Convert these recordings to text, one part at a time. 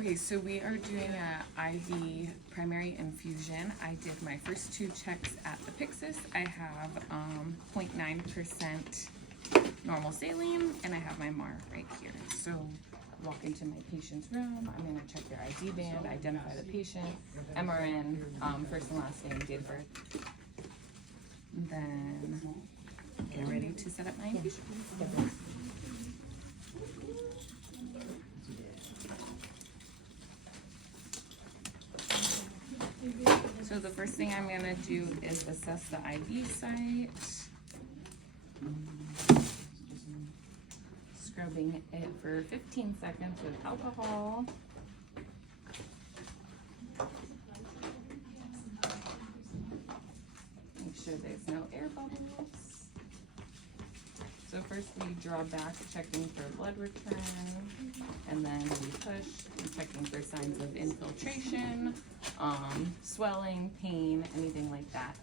Okay, so we are doing a IV primary infusion. I did my first 2 checks at the Pyxis. I have 0.9% normal saline, and I have my MAR right here. So walk into my patient's room. I'm gonna check their ID band, identify the patient, MRN, first and last name, date of birth. And then get ready to set up my infusion. So the first thing I'm gonna do is assess the IV site. Scrubbing it for 15 seconds with alcohol. Make sure there's no air bubbles. So first we draw back, checking for blood return, and then we push, checking for signs of infiltration, swelling, pain, anything like that.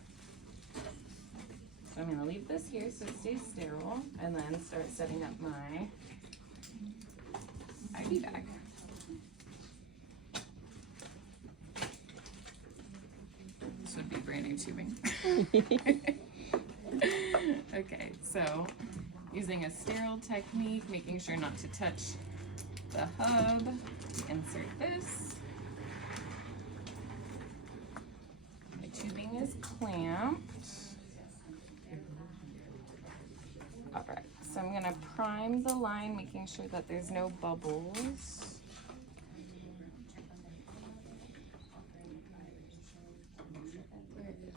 So I'm gonna leave this here so it stays sterile, and then start setting up my IV bag. This would be brand new tubing. Okay, so using a sterile technique, making sure not to touch the hub, insert this. My tubing is clamped. All right, so I'm gonna prime the line, making sure that there's no bubbles. Where is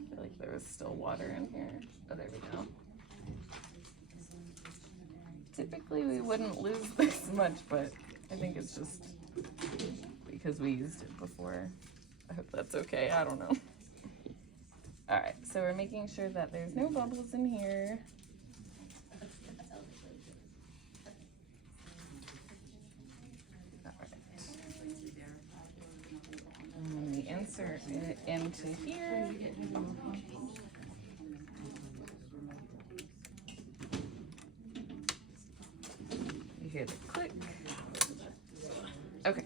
I feel like there was still water in here. Oh, there we go. Typically we wouldn't lose this much, but I think it's just because we used it before. I hope that's okay, I don't know. All right, so we're making sure that there's no bubbles in here. All right. And then we insert it into here. You hear the click. Okay.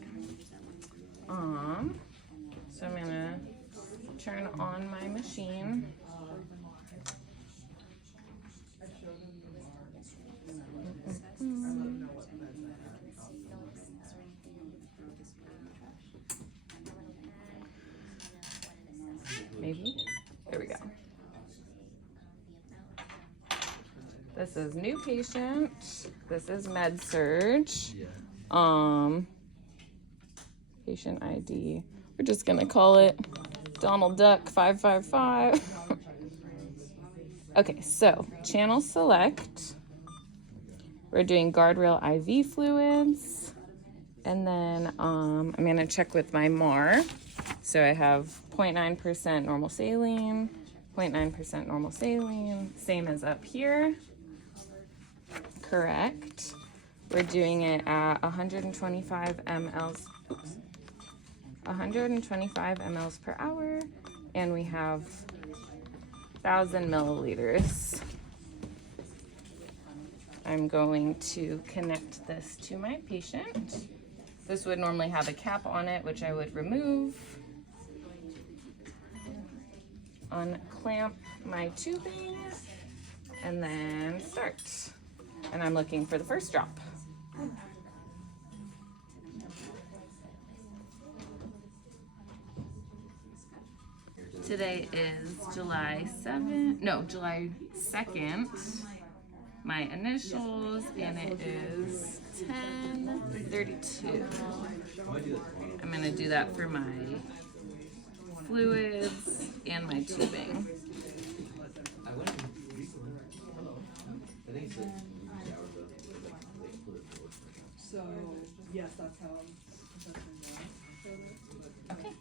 So I'm gonna turn on my machine. Maybe. There we go. This is new patient. This is med surge. Patient ID. We're just gonna call it Donald Duck 555. Okay, so channel select. We're doing guardrail IV fluids. And then I'm gonna check with my MAR. So I have 0.9% normal saline, 0.9% normal saline, same as up here. Correct. We're doing it at 125 mLs. 125 mLs per hour, and we have 1,000 milliliters. I'm going to connect this to my patient. This would normally have a cap on it, which I would remove. Unclamp my tubing, and then start. And I'm looking for the first drop. Today is July 2nd, my initials, and it is 10:32. I'm gonna do that for my fluids and my tubing. So, yes, that's how. Okay.